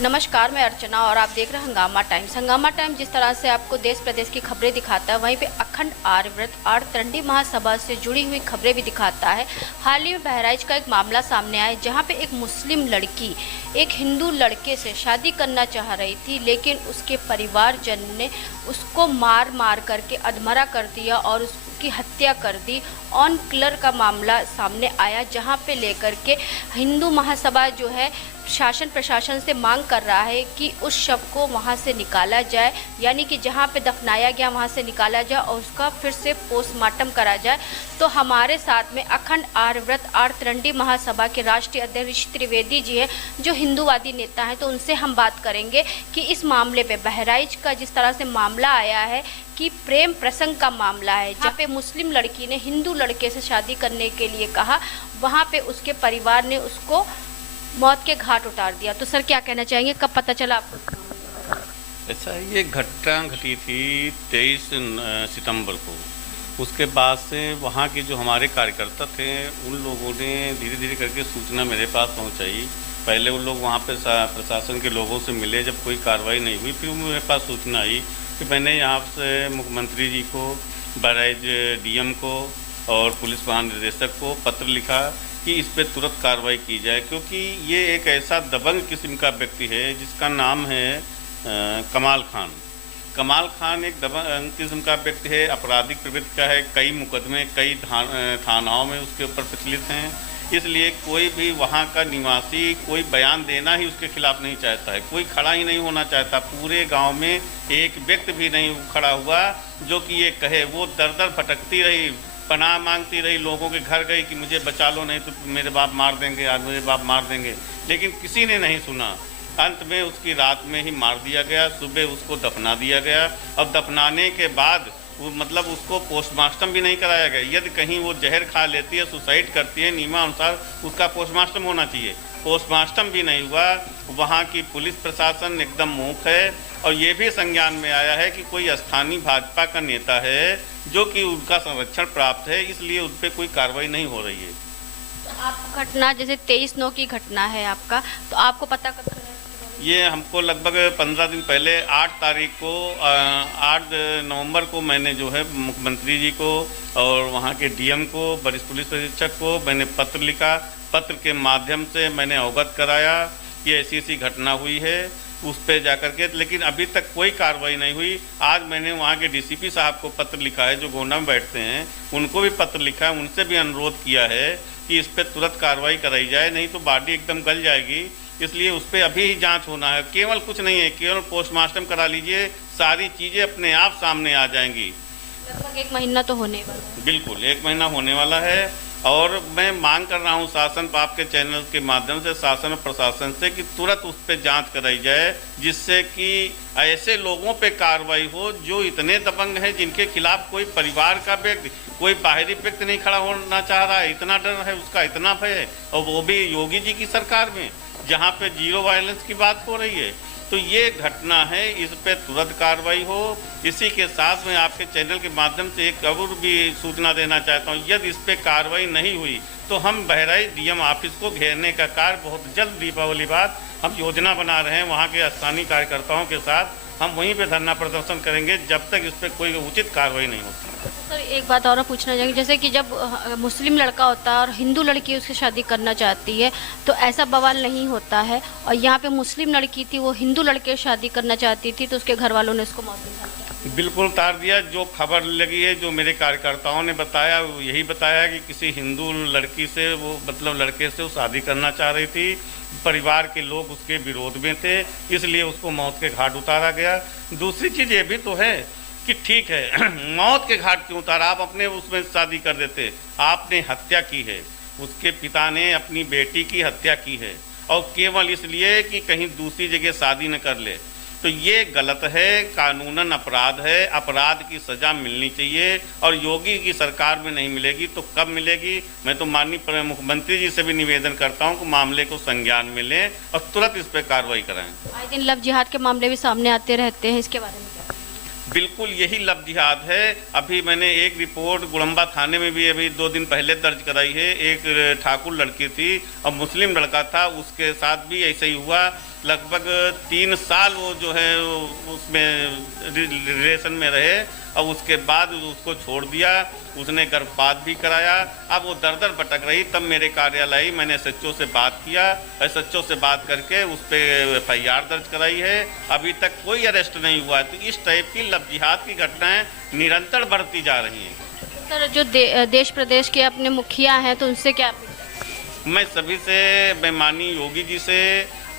नमस्कार, मैं अर्चना और आप देख रहे हैं हंगामा टाइम्स। हंगामा टाइम्स जिस तरह से आपको देश प्रदेश की खबरें दिखाता है, वहीं पे अखंड आर्य व्रत आर्तरंडी महासभा से जुड़ी हुई खबरें भी दिखाता है। हाल ही में बहराइच का एक मामला सामने आया, जहां पे एक मुस्लिम लड़की एक हिंदू लड़के से शादी करना चाह रही थी, लेकिन उसके परिवारजन ने उसको मार मार करके अधमरा कर दिया और उसकी हत्या कर दी। ऑन कलर का मामला सामने आया, जहां पे लेकर के हिंदू महासभा जो है शासन प्रशासन से मांग कर रहा है कि उस शव को वहां से निकाला जाए, यानी कि जहां पे दफनाया गया वहां से निकाला जाए और उसका फिर से पोस्टमार्टम करा जाए। तो हमारे साथ में अखंड आर्य व्रत आर्तरंडी महासभा के राष्ट्रीय अध्यक्ष त्रिवेदी जी हैं, जो हिंदूवादी नेता हैं। तो उनसे हम बात करेंगे कि इस मामले पे बहराइच का जिस तरह से मामला आया है कि प्रेम प्रसंग का मामला है, जहाँ पे मुस्लिम लड़की ने हिंदू लड़के से शादी करने के लिए कहा, वहाँ पे उसके परिवार ने उसको मौत के घाट उतार दिया। तो सर क्या कहना चाहेंगे, कब पता चला आपको? ऐसा ये घटना घटी थी 23 सितंबर को। उसके बाद से वहाँ के जो हमारे कार्यकर्ता थे, उन लोगों ने धीरे धीरे करके सूचना मेरे पास पहुँचाई। पहले उन लोग वहाँ पे प्रशासन के लोगों से मिले, जब कोई कार्रवाई नहीं हुई, फिर मेरे पास सूचना आई कि मैंने यहाँ से मुख्यमंत्री जी को, बहराइच डीएम को और पुलिस महानिदेशक को पत्र लिखा कि इस पर तुरंत कार्रवाई की जाए, क्योंकि ये एक ऐसा दबंग किस्म का व्यक्ति है जिसका नाम है कमाल खान। कमाल खान एक दबंग किस्म का व्यक्ति है, आपराधिक प्रवृत्ति का है। कई मुकदमे कई थानाओं में उसके ऊपर प्रचलित हैं। इसलिए कोई भी वहाँ का निवासी कोई बयान देना ही उसके खिलाफ नहीं चाहता है, कोई खड़ा ही नहीं होना चाहता। पूरे गांव में एक व्यक्ति भी नहीं खड़ा हुआ जो कि ये कहे। वो दर दर भटकती रही, पनाह मांगती रही, लोगों के घर गई कि मुझे बचा लो, नहीं तो मेरे बाप मार देंगे, आज मेरे बाप मार देंगे, लेकिन किसी ने नहीं सुना। अंत में उसकी रात में ही मार दिया गया, सुबह उसको दफना दिया गया और दफनाने के बाद वो उसको पोस्टमार्टम भी नहीं कराया गया। यदि कहीं वो जहर खा लेती है, सुसाइड करती है, नियमानुसार उसका पोस्टमार्टम होना चाहिए, पोस्टमार्टम भी नहीं हुआ। वहाँ की पुलिस प्रशासन एकदम मूक है और ये भी संज्ञान में आया है कि कोई स्थानीय भाजपा का नेता है जो कि उनका संरक्षण प्राप्त है, इसलिए उन पर कोई कार्रवाई नहीं हो रही है। तो आप घटना जैसे 23/9 की घटना है आपका, तो आपको पता कब चला? ये हमको लगभग 15 दिन पहले 8 तारीख को 8 नवंबर को मैंने जो है मुख्यमंत्री जी को और वहाँ के डीएम को, वरिष्ठ पुलिस अधीक्षक को मैंने पत्र लिखा। पत्र के माध्यम से मैंने अवगत कराया कि ऐसी ऐसी घटना हुई है उस पर जाकर के, लेकिन अभी तक कोई कार्रवाई नहीं हुई। आज मैंने वहाँ के डीसीपी साहब को पत्र लिखा है, जो गोंडा में बैठते हैं, उनको भी पत्र लिखा है, उनसे भी अनुरोध किया है कि इस पर तुरंत कार्रवाई कराई जाए, नहीं तो बॉडी एकदम गल जाएगी। इसलिए उस पर अभी ही जांच होना है, केवल कुछ नहीं है, केवल पोस्टमार्टम करा लीजिए, सारी चीज़ें अपने आप सामने आ जाएंगी। लगभग 1 महीना तो होने वाला है। बिल्कुल 1 महीना होने वाला है और मैं मांग कर रहा हूं शासन, आपके चैनल के माध्यम से शासन और प्रशासन से कि तुरंत उस पर जांच कराई जाए, जिससे कि ऐसे लोगों पे कार्रवाई हो जो इतने दबंग हैं, जिनके खिलाफ कोई परिवार का व्यक्ति, कोई बाहरी व्यक्ति नहीं खड़ा होना चाह रहा है। इतना डर है उसका, इतना भय है, और वो भी योगी जी की सरकार में, जहाँ पे जीरो वायलेंस की बात हो रही है। तो ये घटना है, इस पे तुरंत कार्रवाई हो। इसी के साथ मैं आपके चैनल के माध्यम से एक और भी सूचना देना चाहता हूँ, यदि इस पे कार्रवाई नहीं हुई तो हम बहराइच डीएम ऑफिस को घेरने का कार्य बहुत जल्द, दीपावली बाद हम योजना बना रहे हैं। वहाँ के स्थानीय कार्यकर्ताओं के साथ हम वहीं पे धरना प्रदर्शन करेंगे जब तक इस पर कोई उचित कार्रवाई नहीं होती। सर एक बात और पूछना चाहेंगे, जैसे कि जब मुस्लिम लड़का होता है और हिंदू लड़की उससे शादी करना चाहती है तो ऐसा बवाल नहीं होता है, और यहाँ पे मुस्लिम लड़की थी, वो हिंदू लड़के से शादी करना चाहती थी, तो उसके घर वालों ने उसको मौत दिया। बिल्कुल उतार दिया। जो खबर लगी है, जो मेरे कार्यकर्ताओं ने बताया, वो यही बताया कि किसी हिंदू लड़की से वो लड़के से वो शादी करना चाह रही थी, परिवार के लोग उसके विरोध में थे, इसलिए उसको मौत के घाट उतारा गया। दूसरी चीज़ ये भी तो है कि ठीक है मौत के घाट क्यों उतारा, आप अपने उसमें शादी कर देते। आपने हत्या की है, उसके पिता ने अपनी बेटी की हत्या की है, और केवल इसलिए कि कहीं दूसरी जगह शादी न कर ले। तो ये गलत है, कानूनन अपराध है, अपराध की सज़ा मिलनी चाहिए, और योगी की सरकार में नहीं मिलेगी तो कब मिलेगी। मैं तो माननीय मुख्यमंत्री जी से भी निवेदन करता हूं कि मामले को संज्ञान में लें और तुरंत इस पर कार्रवाई कराएं। आए दिन लव जिहाद के मामले भी सामने आते रहते हैं, इसके बारे में क्या? बिल्कुल यही लव जिहाद है। अभी मैंने एक रिपोर्ट गुड़म्बा थाने में भी अभी 2 दिन पहले दर्ज कराई है। एक ठाकुर लड़की थी और मुस्लिम लड़का था, उसके साथ भी ऐसे ही हुआ लगभग 3 साल वो जो है उसमें रिलेशन में रहे और उसके बाद उसको छोड़ दिया। उसने गर्भपात भी कराया। अब वो दर दर भटक रही। तब मेरे कार्यालय आई, मैंने SHO से बात किया। SHO से बात करके उस पर FIR दर्ज कराई है। अभी तक कोई अरेस्ट नहीं हुआ। तो इस टाइप की लव जिहाद की घटनाएं निरंतर बढ़ती जा रही हैं। सर, जो देश प्रदेश के अपने मुखिया हैं तो उनसे क्या मैं सभी से, मैं माननीय योगी जी से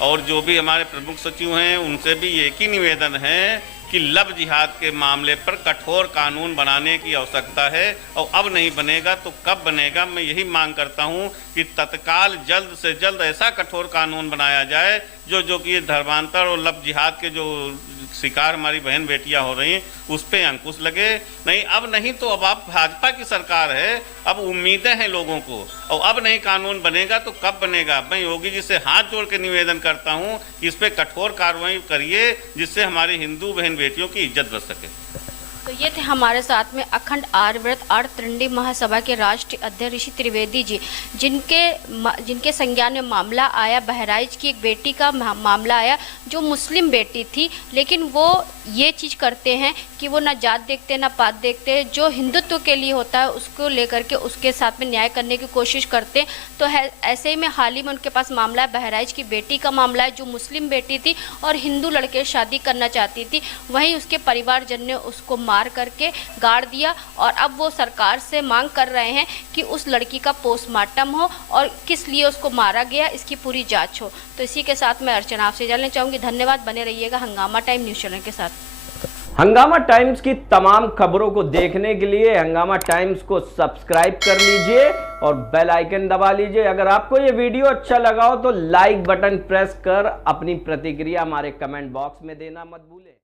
और जो भी हमारे प्रमुख सचिव हैं उनसे भी एक ही निवेदन है कि लव जिहाद के मामले पर कठोर कानून बनाने की आवश्यकता है। और अब नहीं बनेगा तो कब बनेगा। मैं यही मांग करता हूं कि तत्काल जल्द से जल्द ऐसा कठोर कानून बनाया जाए जो कि धर्मांतर और लव जिहाद के जो शिकार हमारी बहन बेटियां हो रही हैं उस पर अंकुश लगे। नहीं, अब नहीं तो अब आप भाजपा की सरकार है, अब उम्मीदें हैं लोगों को, और अब नहीं कानून बनेगा तो कब बनेगा। मैं योगी जी से हाथ जोड़ के निवेदन करता हूं कि इस पर कठोर कार्रवाई करिए जिससे हमारी हिंदू बहन बेटियों की इज्जत बच सके। तो ये थे हमारे साथ में अखंड आर्यव्रत आर्तरंडी महासभा के राष्ट्रीय अध्यक्ष ऋषि त्रिवेदी जी, जिनके संज्ञान में मामला आया। बहराइच की एक बेटी का मामला आया जो मुस्लिम बेटी थी, लेकिन वो ये चीज़ करते हैं कि वो ना जात देखते ना पात देखते, जो हिंदुत्व के लिए होता है उसको लेकर के उसके साथ में न्याय करने की कोशिश करते हैं। तो ऐसे ही में हाल ही में उनके पास मामला है, बहराइच की बेटी का मामला है जो मुस्लिम बेटी थी और हिंदू लड़के शादी करना चाहती थी। वहीं उसके परिवारजन ने उसको मार करके गाड़ दिया और अब वो सरकार से मांग कर रहे हैं कि उस लड़की का पोस्टमार्टम हो और किस लिए उसको मारा गया इसकी पूरी जांच हो। तो इसी के साथ मैं अर्चना आपसे जानना चाहूँगी। धन्यवाद, बने रहिएगा हंगामा टाइम न्यूज़ चैनल के साथ। हंगामा टाइम्स की तमाम खबरों को देखने के लिए हंगामा टाइम्स को सब्सक्राइब कर लीजिए और बेल आइकन दबा लीजिए। अगर आपको ये वीडियो अच्छा लगा हो तो लाइक बटन प्रेस कर अपनी प्रतिक्रिया हमारे कमेंट बॉक्स में देना मत भूलें।